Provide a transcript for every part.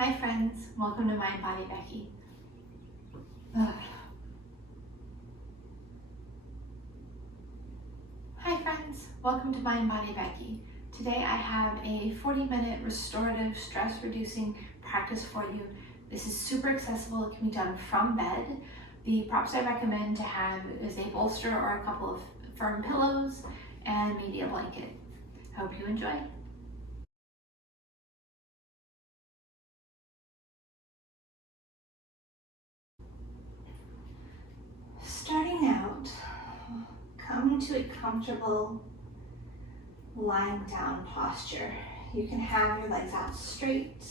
Hi friends, welcome to Mind Body Becky. Ugh. Hi friends, welcome to Mind Body Becky. Today I have a 40-minute restorative stress reducing practice for you. This is super accessible, it can be done from bed. The props I recommend to have is a bolster or a couple of firm pillows and maybe a blanket. Hope you enjoy. Starting out, come into a comfortable lying down posture. You can have your legs out straight.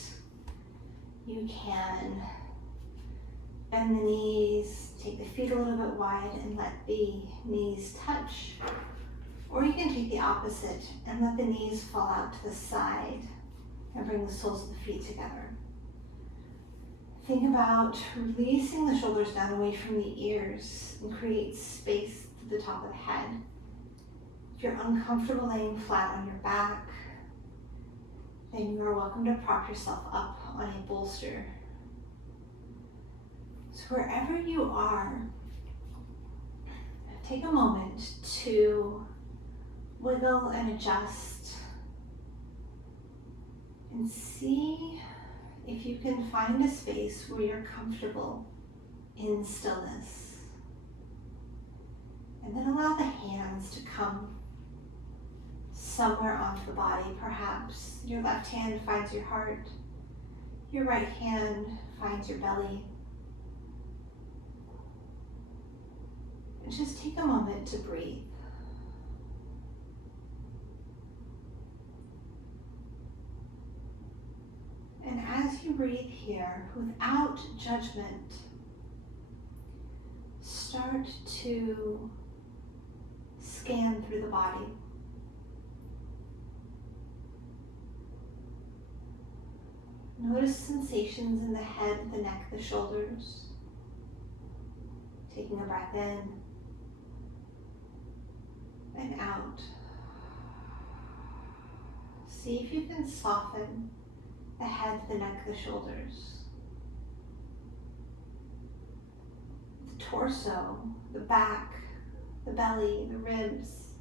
You can bend the knees, take the feet a little bit wide and let the knees touch. Or you can take the opposite and let the knees fall out to the side and bring the soles of the feet together. Think about releasing the shoulders down away from the ears and create space to the top of the head. If you're uncomfortable laying flat on your back, then you are welcome to prop yourself up on a bolster. So wherever you are, take a moment to wiggle and adjust and see if you can find a space where you're comfortable in stillness. And then allow the hands to come somewhere onto the body. Perhaps your left hand finds your heart, your right hand finds your belly. And just take a moment to breathe. And as you breathe here, without judgment, start to scan through the body. Notice sensations in the head, the neck, the shoulders. Taking a breath in and out. See if you can soften the head, the neck, the shoulders. The torso, the back, the belly, the ribs.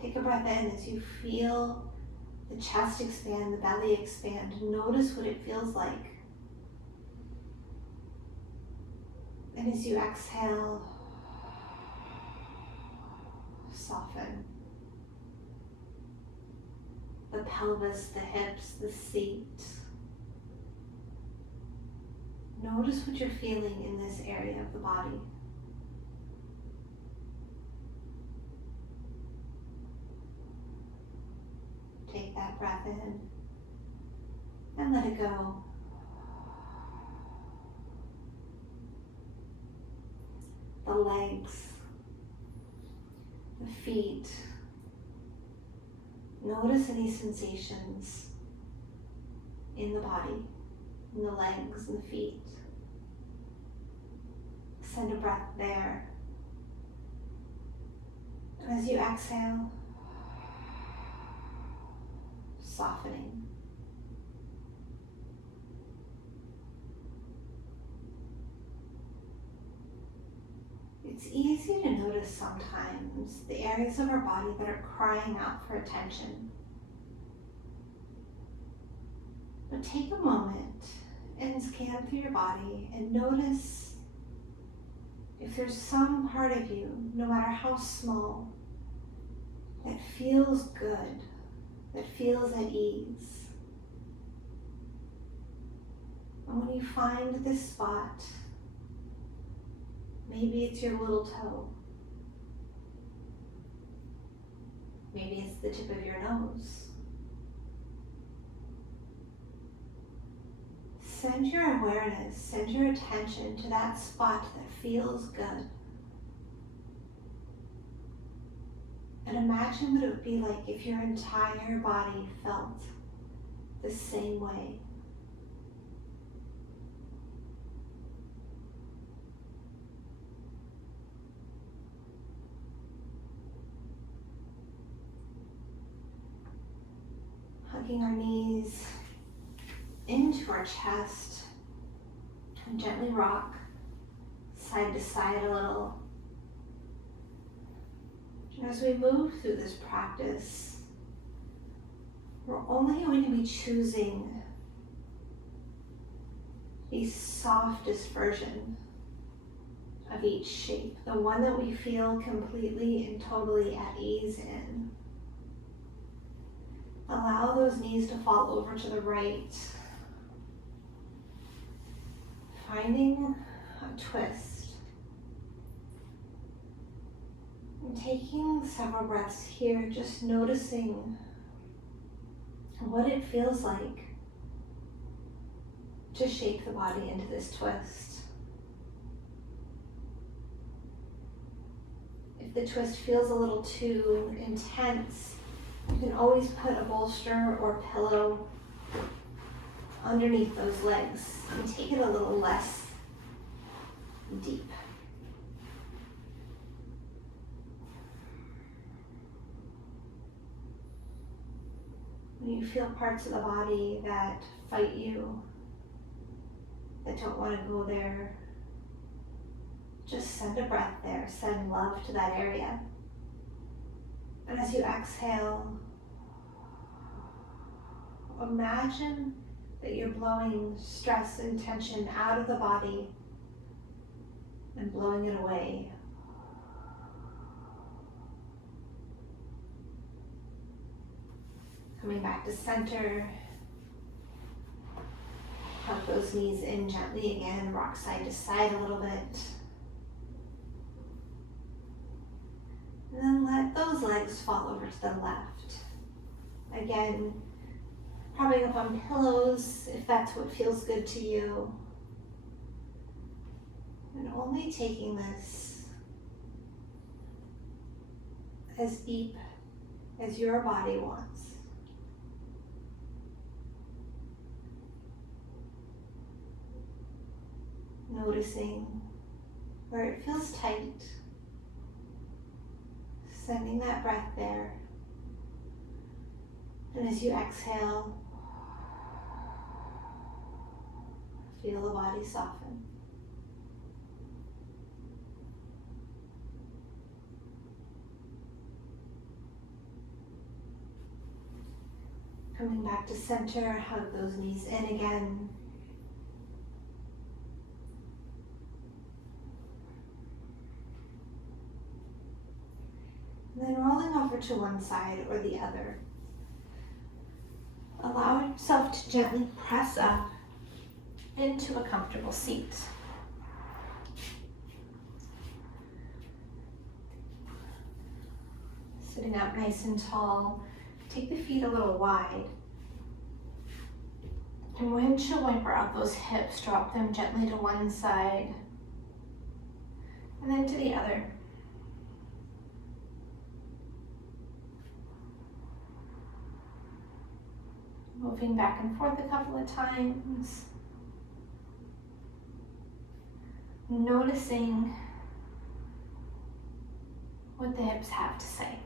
Take a breath in as you feel the chest expand, the belly expand. Notice what it feels like. And as you exhale, soften. The pelvis, the hips, the seat. Notice what you're feeling in this area of the body. Take that breath in and let it go. The legs, the feet. Notice any sensations in the body, in the legs and the feet. Send a breath there. And as you exhale, softening. It's easy to notice sometimes the areas of our body that are crying out for attention. But take a moment and scan through your body and notice if there's some part of you, no matter how small, that feels good, that feels at ease. And when you find this spot, maybe it's your little toe. Maybe it's the tip of your nose. Send your awareness, send your attention to that spot that feels good. And imagine what it would be like if your entire body felt the same way. Hugging our knees, into our chest and gently rock side to side a little. And as we move through this practice, we're only going to be choosing the softest version of each shape, the one that we feel completely and totally at ease in. Allow those knees to fall over to the right, finding a twist. And taking several breaths here, just noticing what it feels like to shape the body into this twist. If the twist feels a little too intense, you can always put a bolster or pillow underneath those legs and take it a little less deep. When you feel parts of the body that fight you, that don't want to go there, just send a breath there, send love to that area. And as you exhale, imagine that you're blowing stress and tension out of the body and blowing it away. Coming back to center. Hug those knees in gently again, rock side to side a little bit. And then let those legs fall over to the left. Again, propping up on pillows if that's what feels good to you. And only taking this as deep as your body wants. Noticing where it feels tight, sending that breath there. And as you exhale, feel the body soften. Coming back to center, hug those knees in again. And then rolling over to one side or the other. Allow yourself to gently press up into a comfortable seat. Sitting up nice and tall, take the feet a little wide. And windshield wiper out those hips, drop them gently to one side and then to the other. Moving back and forth a couple of times. Noticing what the hips have to say.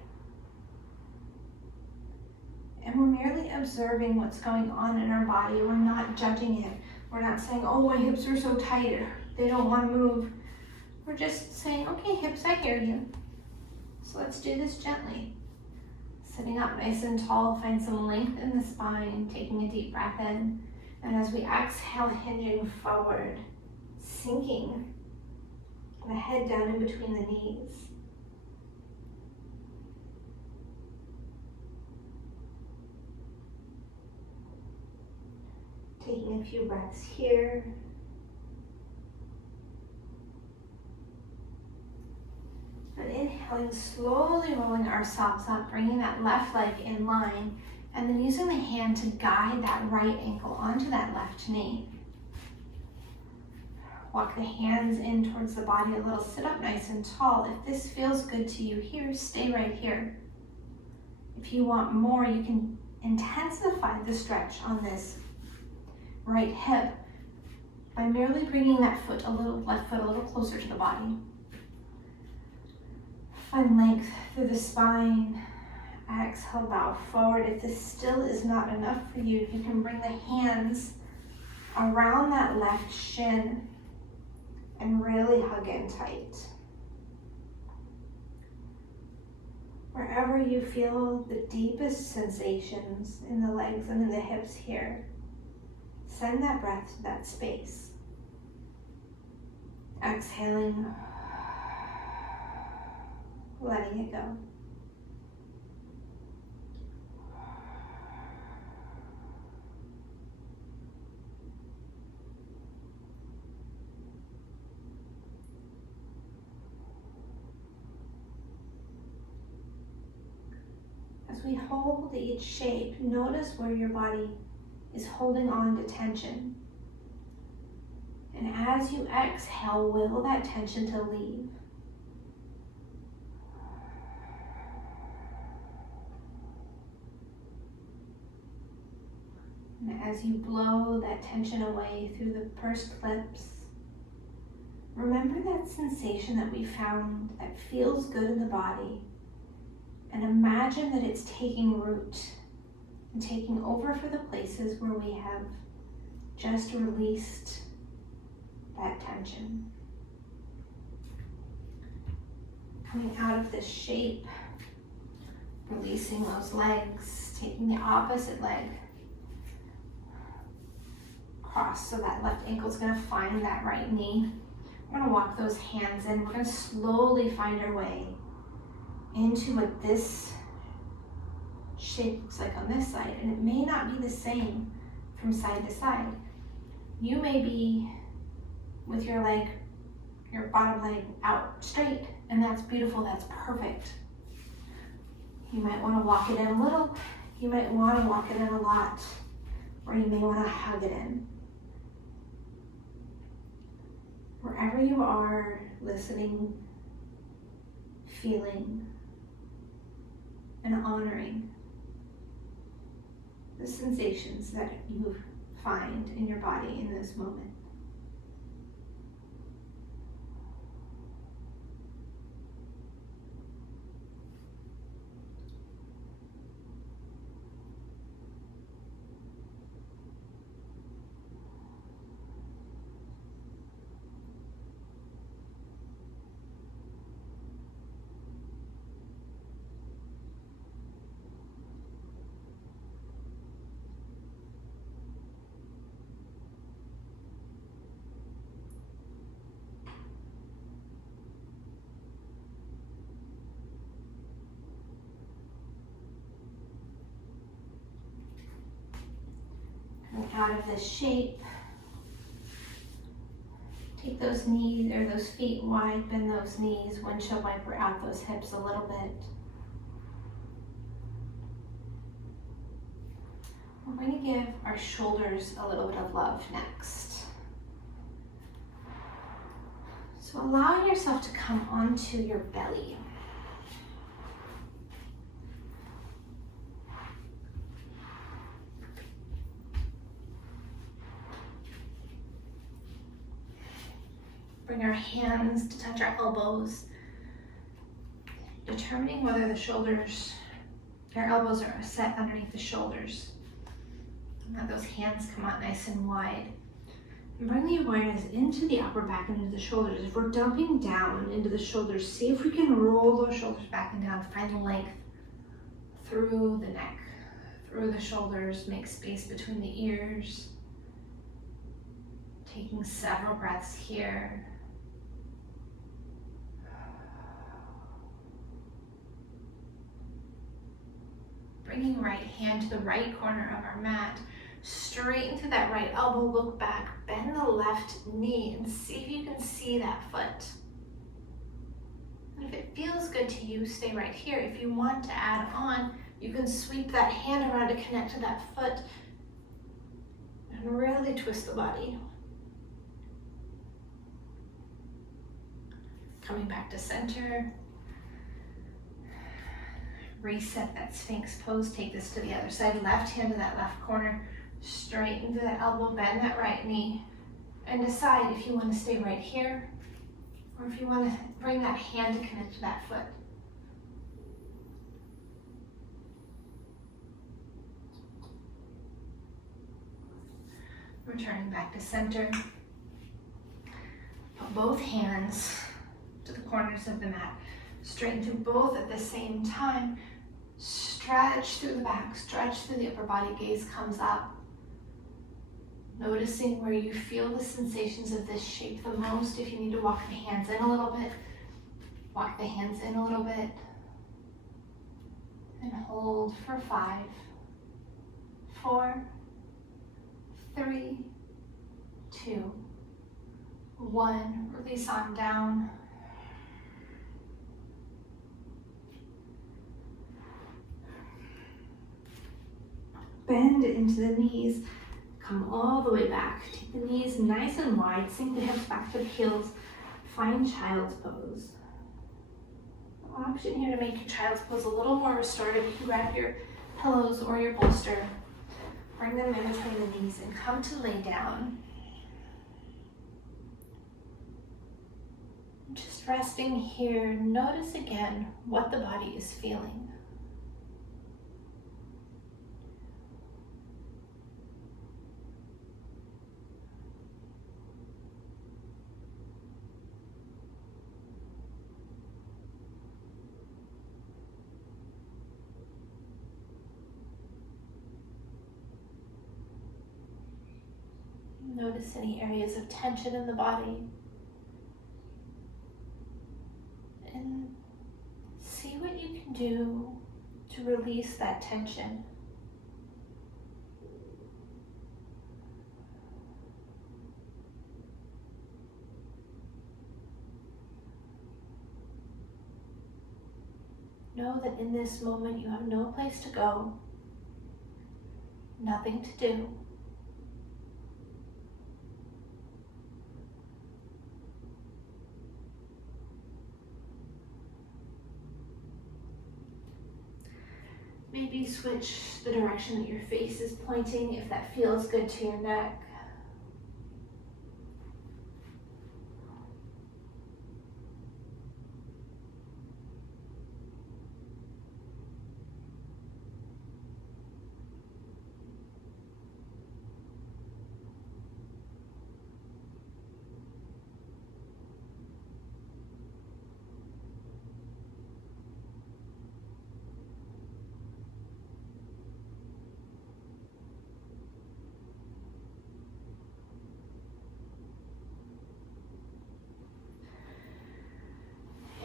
And we're merely observing what's going on in our body. We're not judging it. We're not saying, oh, my hips are so tight, they don't want to move. We're just saying, okay, hips, I hear you. So let's do this gently. Sitting up nice and tall, find some length in the spine, taking a deep breath in. And as we exhale, hinging forward, sinking the head down in between the knees. Taking a few breaths here. And inhaling, slowly rolling ourselves up, bringing that left leg in line, and then using the hand to guide that right ankle onto that left knee. Walk the hands in towards the body a little, sit up nice and tall. If this feels good to you here, stay right here. If you want more, you can intensify the stretch on this right hip by merely bringing that foot left foot a little closer to the body. Find length through the spine. Exhale, bow forward. If this still is not enough for you, you can bring the hands around that left shin and really hug in tight. Wherever you feel the deepest sensations in the legs and in the hips here, send that breath to that space. Exhaling, letting it go. As we hold each shape, notice where your body is holding on to tension. And as you exhale, will that tension to leave. And as you blow that tension away through the pursed lips, remember that sensation that we found that feels good in the body. And imagine that it's taking root and taking over for the places where we have just released that tension. Coming out of this shape, releasing those legs, taking the opposite leg across so that left ankle is going to find that right knee. We're going to walk those hands in. We're going to slowly find our way into what this shape looks like on this side, and it may not be the same from side to side. You may be with your leg, your bottom leg out straight, and that's beautiful, that's perfect. You might want to walk it in a little, you might want to walk it in a lot, or you may want to hug it in. Wherever you are, listening, feeling, and honoring the sensations that you find in your body in this moment. Out of this shape, take those knees or those feet wide, bend those knees, windshield wiper out those hips a little bit. We're going to give our shoulders a little bit of love next. So allow yourself to come onto your belly. Bring our hands to touch our elbows, determining whether the shoulders, our elbows are set underneath the shoulders. And let those hands come out nice and wide. And bring the awareness into the upper back and into the shoulders. If we're dumping down into the shoulders, see if we can roll those shoulders back and down, find length through the neck, through the shoulders, make space between the ears. Taking several breaths here. Bringing right hand to the right corner of our mat. Straighten through that right elbow, look back, bend the left knee and see if you can see that foot. And if it feels good to you, stay right here. If you want to add on, you can sweep that hand around to connect to that foot and really twist the body. Coming back to center. Reset that Sphinx pose. Take this to the other side. Left hand to that left corner. Straighten to that elbow, bend that right knee. And decide if you want to stay right here or if you want to bring that hand to connect to that foot. Returning back to center. Put both hands to the corners of the mat. Straighten through both at the same time. Stretch through the back, stretch through the upper body, gaze comes up. Noticing where you feel the sensations of this shape the most. If you need to walk the hands in a little bit, walk the hands in a little bit. And hold for 5, 4, 3, 2, 1. Release on down. Bend into the knees. Come all the way back. Take the knees nice and wide. Sink the hips back to the heels. Find child's pose. Option here to make your child's pose a little more restorative. You can grab your pillows or your bolster. Bring them in between the knees and come to lay down. Just resting here. Notice again what the body is feeling. Notice any areas of tension in the body. And see what you can do to release that tension. Know that in this moment you have no place to go, nothing to do. Maybe switch the direction that your face is pointing if that feels good to your neck.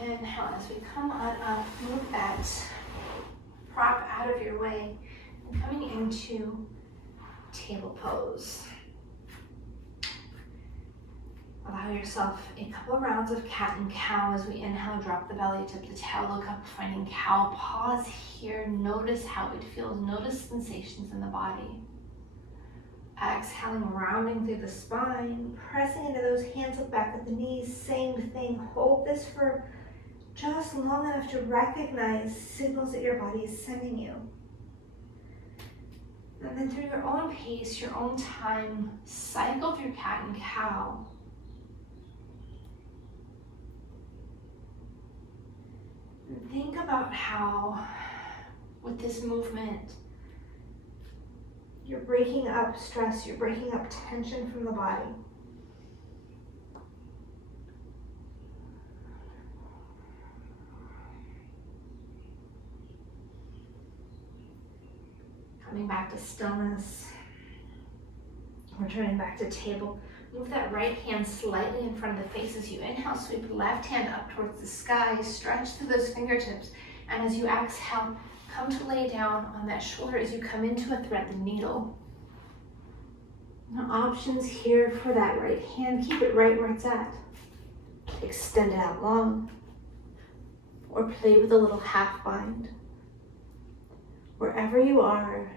Inhale as we come on up, move that prop out of your way, and coming into table pose. Allow yourself a couple of rounds of cat and cow as we inhale, drop the belly, tip the tail, look up, finding cow. Pause here, notice how it feels, notice sensations in the body. Exhaling, rounding through the spine, pressing into those hands, look back at the knees, same thing. Hold this for just long enough to recognize signals that your body is sending you. And then through your own pace, your own time, cycle through cat and cow. And think about how, with this movement, you're breaking up stress, you're breaking up tension from the body. Coming back to stillness, returning back to table. Move that right hand slightly in front of the face as you inhale, sweep the left hand up towards the sky, stretch through those fingertips, and as you exhale, come to lay down on that shoulder as you come into a thread the needle. Now, options here for that right hand, keep it right where it's at. Extend it out long, or play with a little half bind. Wherever you are,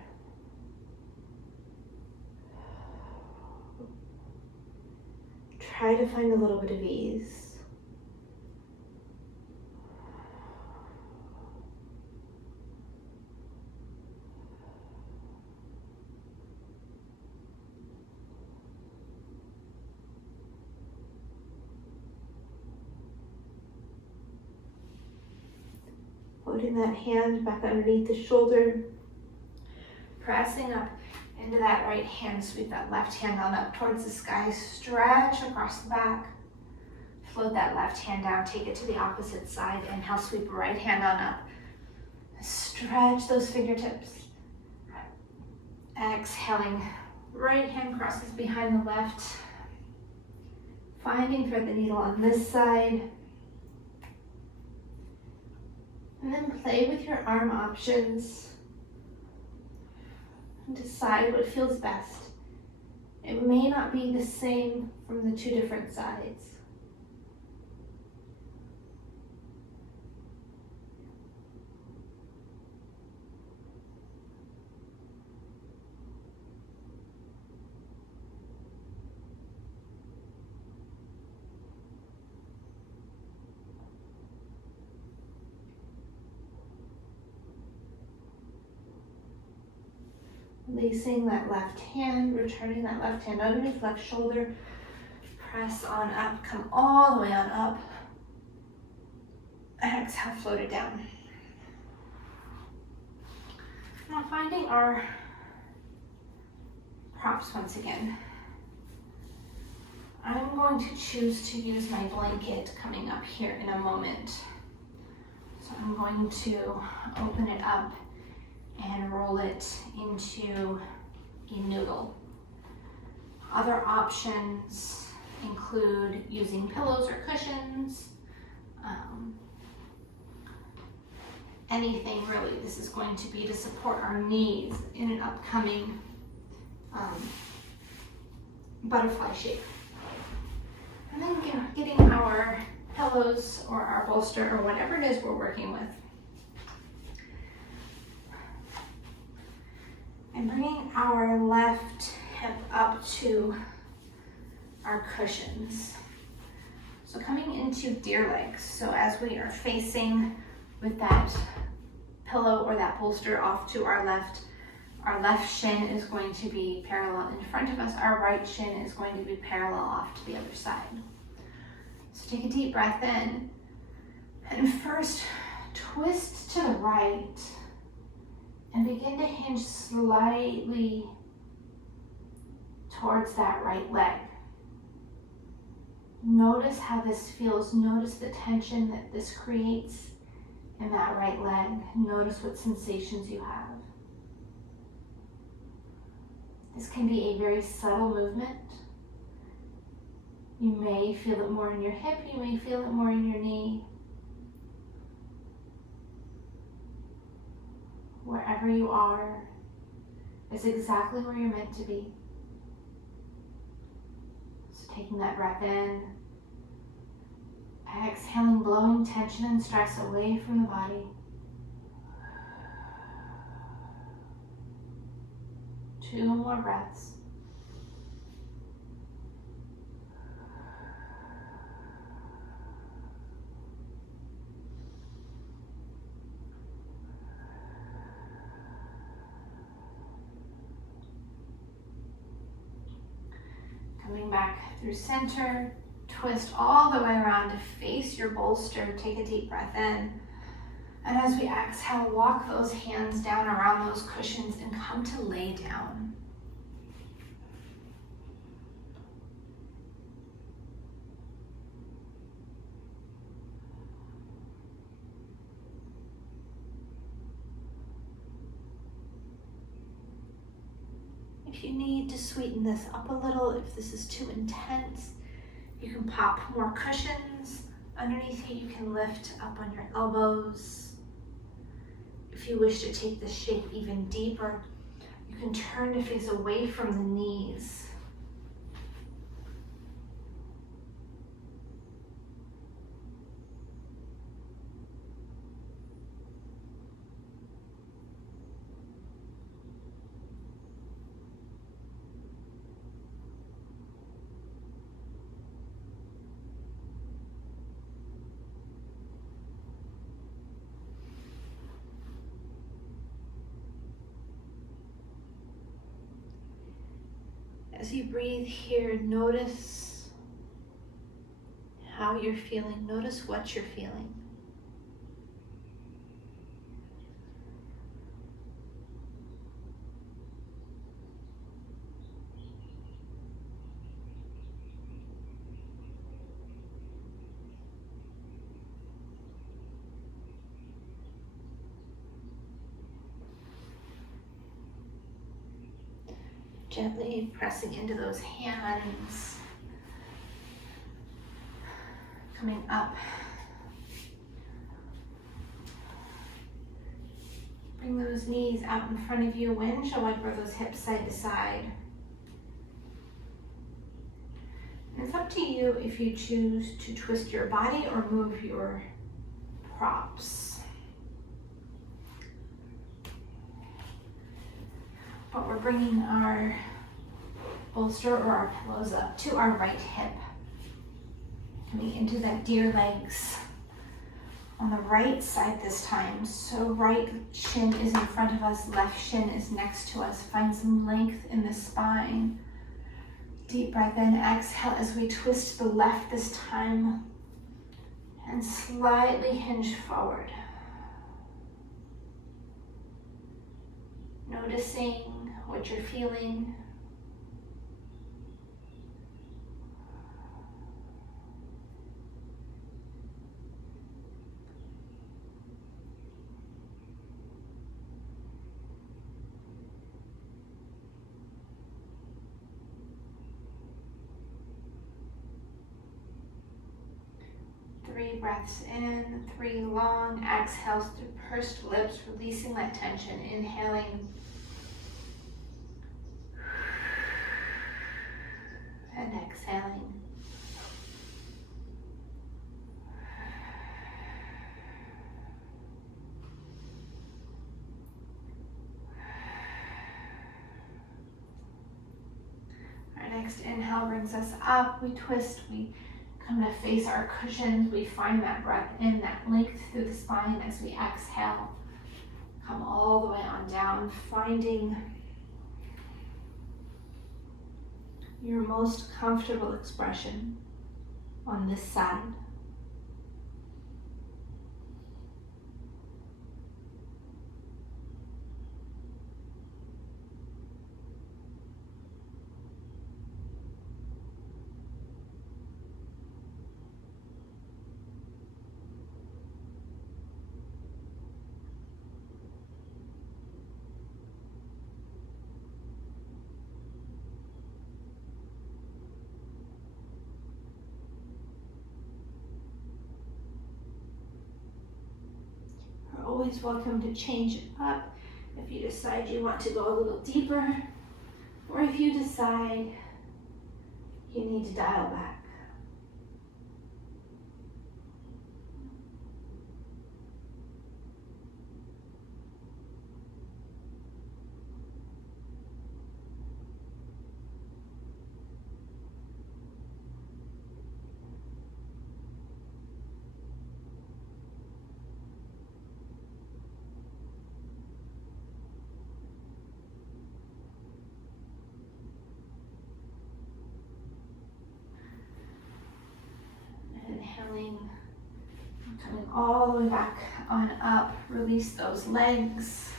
try to find a little bit of ease. Putting that hand back underneath the shoulder, pressing up into that right hand, sweep that left hand on up towards the sky, stretch across the back. Float that left hand down, take it to the opposite side. Inhale, sweep right hand on up. Stretch those fingertips. Exhaling, right hand crosses behind the left. Finding thread the needle on this side. And then play with your arm options. And decide what feels best. It may not be the same from the two different sides. Releasing that left hand, returning that left hand underneath left shoulder. Press on up, come all the way on up. Exhale, float it down. Now finding our props once again. I'm going to choose to use my blanket coming up here in a moment. So I'm going to open it up and roll it into a noodle. Other options include using pillows or cushions, anything really. This is going to be to support our knees in an upcoming butterfly shape. And then getting our pillows or our bolster or whatever it is we're working with. And bringing our left hip up to our cushions. So coming into deer legs. So as we are facing with that pillow or that bolster off to our left shin is going to be parallel in front of us. Our right shin is going to be parallel off to the other side. So take a deep breath in. And first, twist to the right. And begin to hinge slightly towards that right leg. Notice how this feels. Notice the tension that this creates in that right leg. Notice what sensations you have. This can be a very subtle movement. You may feel it more in your hip. You may feel it more in your knee. Wherever you are is exactly where you're meant to be. So taking that breath in, exhaling, blowing tension and stress away from the body. 2 more breaths. Coming back through center, twist all the way around to face your bolster. Take a deep breath in. And as we exhale, walk those hands down around those cushions and come to lay down. If you need to sweeten this up a little, if this is too intense, you can pop more cushions. Underneath you, you can lift up on your elbows. If you wish to take the shape even deeper, you can turn to face away from the knees. As you breathe here, notice how you're feeling. Notice what you're feeling. Gently pressing into those hands, coming up. Bring those knees out in front of you, windshield wiper those hips side to side. And it's up to you if you choose to twist your body or move your props. But we're bringing our bolster or our pillows up to our right hip. Coming into that deer legs on the right side this time. So right shin is in front of us, left shin is next to us. Find some length in the spine. Deep breath in, exhale as we twist the left this time and slightly hinge forward. Noticing what you're feeling. Three breaths in, 3 long exhales through pursed lips, releasing that tension. Inhaling and exhaling. Our next inhale brings us up. We twist, we come to face our cushions. We find that breath in, that length through the spine as we exhale. Come all the way on down, finding your most comfortable expression on this side. Always welcome to change it up if you decide you want to go a little deeper, or if you decide you need to dial back. Inhaling, coming all the way back on up. Release those legs.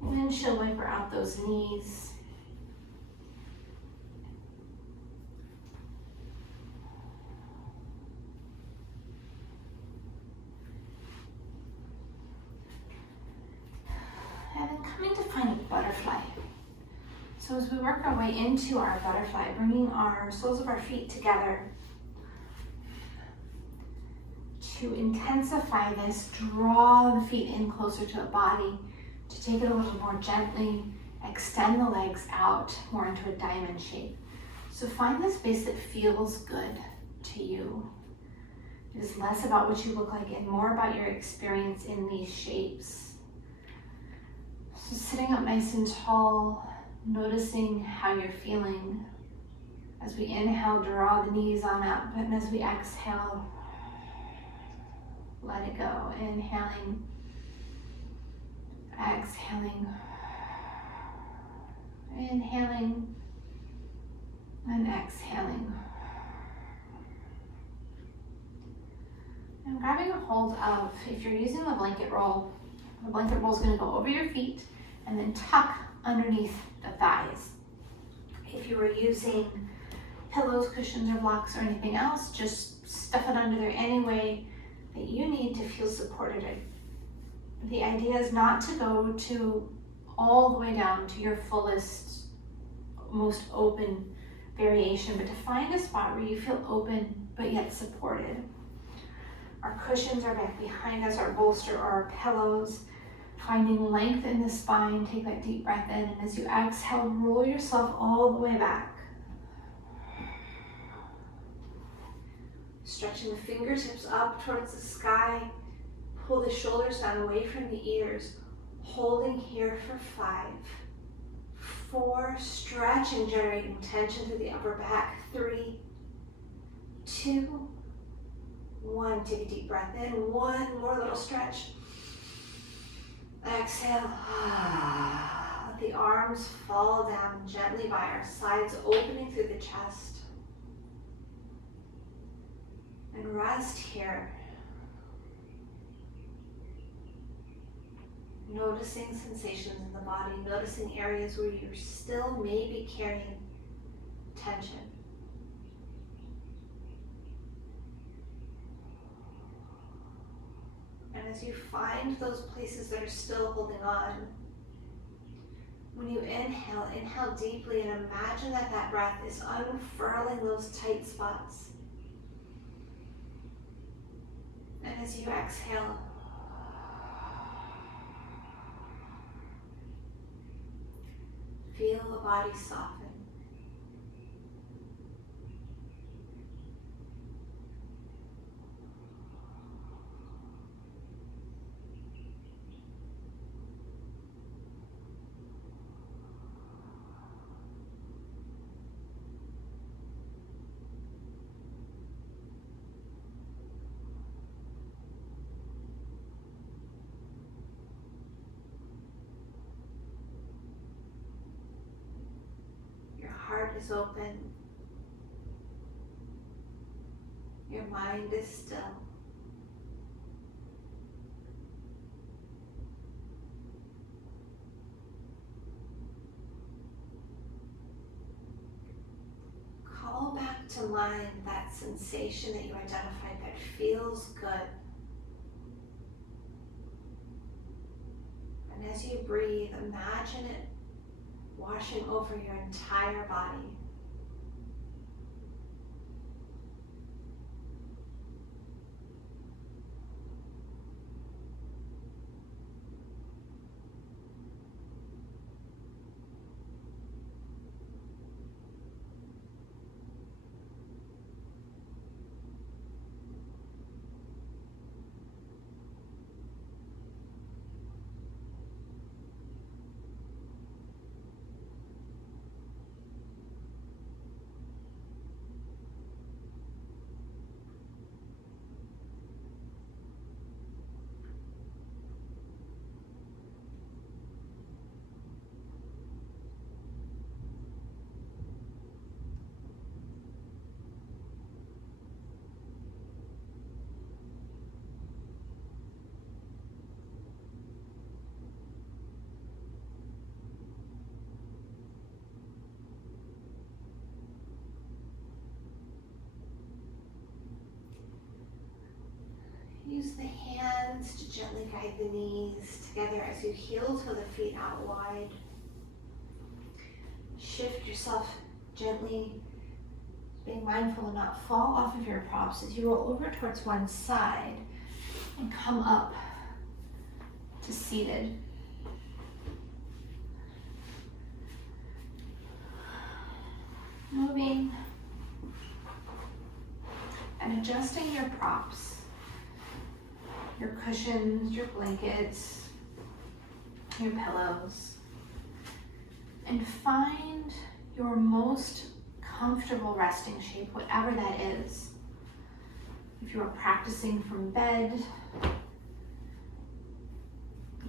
Windshield wiper out those knees. And then coming to find a butterfly. So as we work our way into our butterfly, bringing our soles of our feet together. To intensify this, draw the feet in closer to the body. To take it a little more gently, extend the legs out more into a diamond shape. So find the space that feels good to you. It is less about what you look like and more about your experience in these shapes. So sitting up nice and tall, noticing how you're feeling. As we inhale, draw the knees on up, and as we exhale, let it go. Inhaling, exhaling, inhaling, and exhaling. And grabbing a hold of, if you're using the blanket roll is going to go over your feet and then tuck underneath the thighs. If you were using pillows, cushions, or blocks or anything else, just stuff it under there any way that you need to feel supported. The idea is not to go to all the way down to your fullest most open variation, but to find a spot where you feel open but yet supported. Our cushions are back behind us, our bolster or our pillows. Finding length in the spine, take that deep breath in, and as you exhale, roll yourself all the way back. Stretching the fingertips up towards the sky, pull the shoulders down away from the ears, holding here for 5, 4, stretching, generating tension through the upper back, 3, 2, 1, take a deep breath in, 1 more little stretch. Exhale, let the arms fall down gently by our sides, opening through the chest. And rest here. Noticing sensations in the body, noticing areas where you're still maybe carrying tension. And as you find those places that are still holding on, when you inhale, inhale deeply and imagine that that breath is unfurling those tight spots. And as you exhale, feel the body soften. Heart is open. Your mind is still. Call back to mind that sensation that you identified that feels good. And as you breathe, imagine it washing over your entire body. Use the hands to gently guide the knees together as you heel to the feet out wide. Shift yourself gently, being mindful to not fall off of your props as you roll over towards one side and come up to seated. Moving and adjusting your props. Your cushions, your blankets, your pillows, and find your most comfortable resting shape, whatever that is. If you are practicing from bed,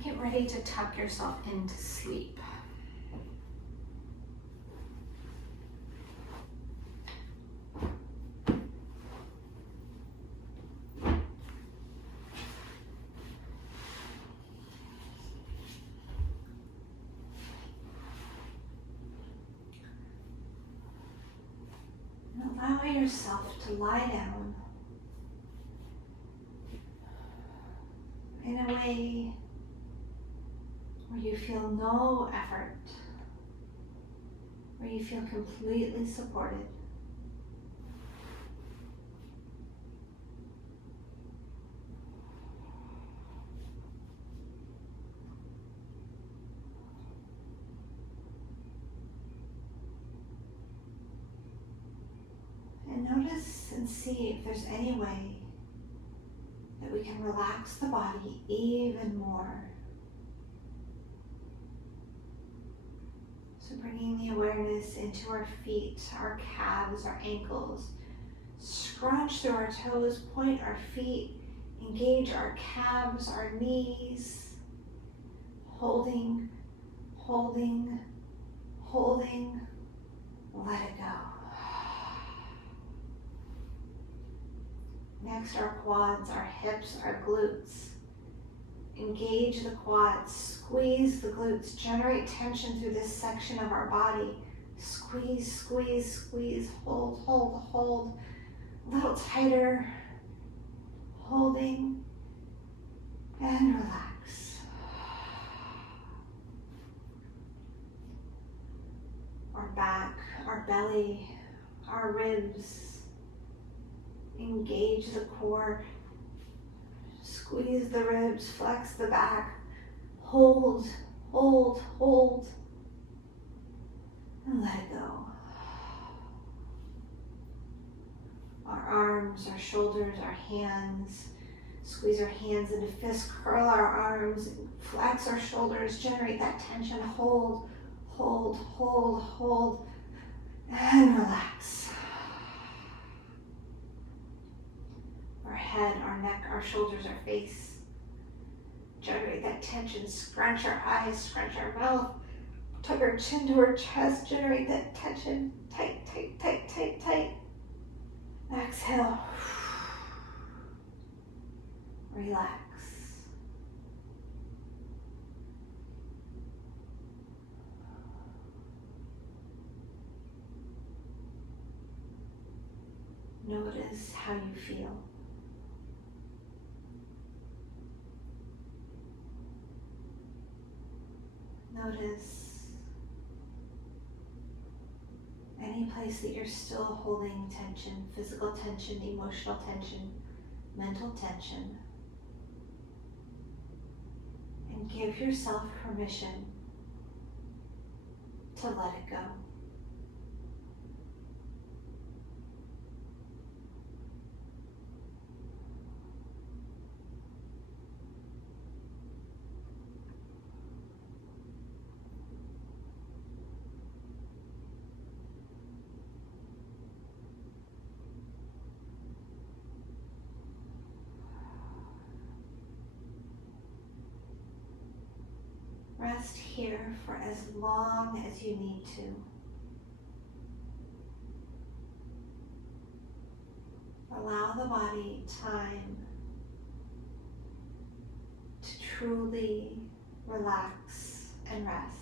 get ready to tuck yourself into sleep. Allow yourself to lie down in a way where you feel no effort, where you feel completely supported. And notice and see if there's any way that we can relax the body even more. So bringing the awareness into our feet, our calves, our ankles. Scrunch through our toes, point our feet, engage our calves, our knees. Holding, holding, holding. Let it go. Next, our quads, our hips, our glutes. Engage the quads, squeeze the glutes, generate tension through this section of our body. Squeeze, squeeze, squeeze, hold, hold, hold. A little tighter, holding, and relax. Our back, our belly, our ribs. Engage the core. Squeeze the ribs, flex the back, hold, hold, hold, and let it go. Our arms, our shoulders, our hands, squeeze our hands into fists, curl our arms, flex our shoulders, generate that tension, hold, hold, hold, hold, and relax. Our head, our neck, our shoulders, our face. Generate that tension, scrunch our eyes, scrunch our mouth, tuck our chin to our chest, generate that tension, tight, tight, tight, tight, tight. Exhale. Relax. Notice how you feel. Notice any place that you're still holding tension, physical tension, emotional tension, mental tension. And give yourself permission to let it go. Rest here for as long as you need to. Allow the body time to truly relax and rest.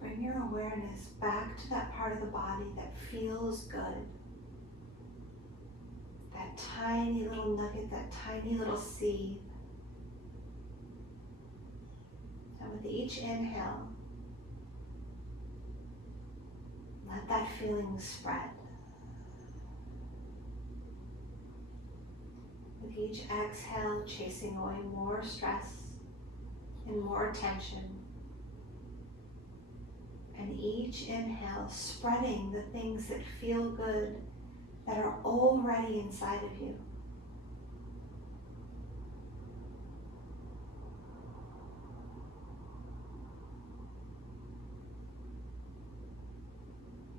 Bring your awareness back to that part of the body that feels good. That tiny little nugget, that tiny little seed. And with each inhale, let that feeling spread. With each exhale, chasing away more stress and more tension. And each inhale, spreading the things that feel good, that are already inside of you.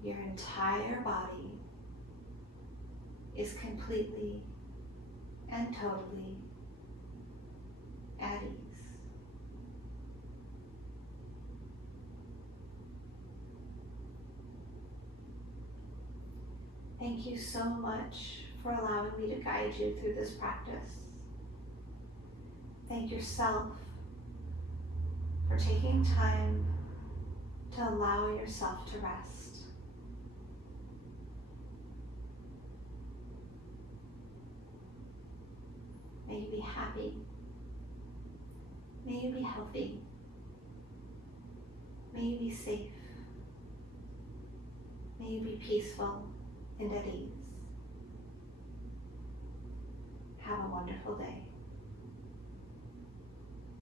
Your entire body is completely and totally at ease. Thank you so much for allowing me to guide you through this practice. Thank yourself for taking time to allow yourself to rest. May you be happy. May you be healthy. May you be safe. May you be peaceful and at ease. Have a wonderful day.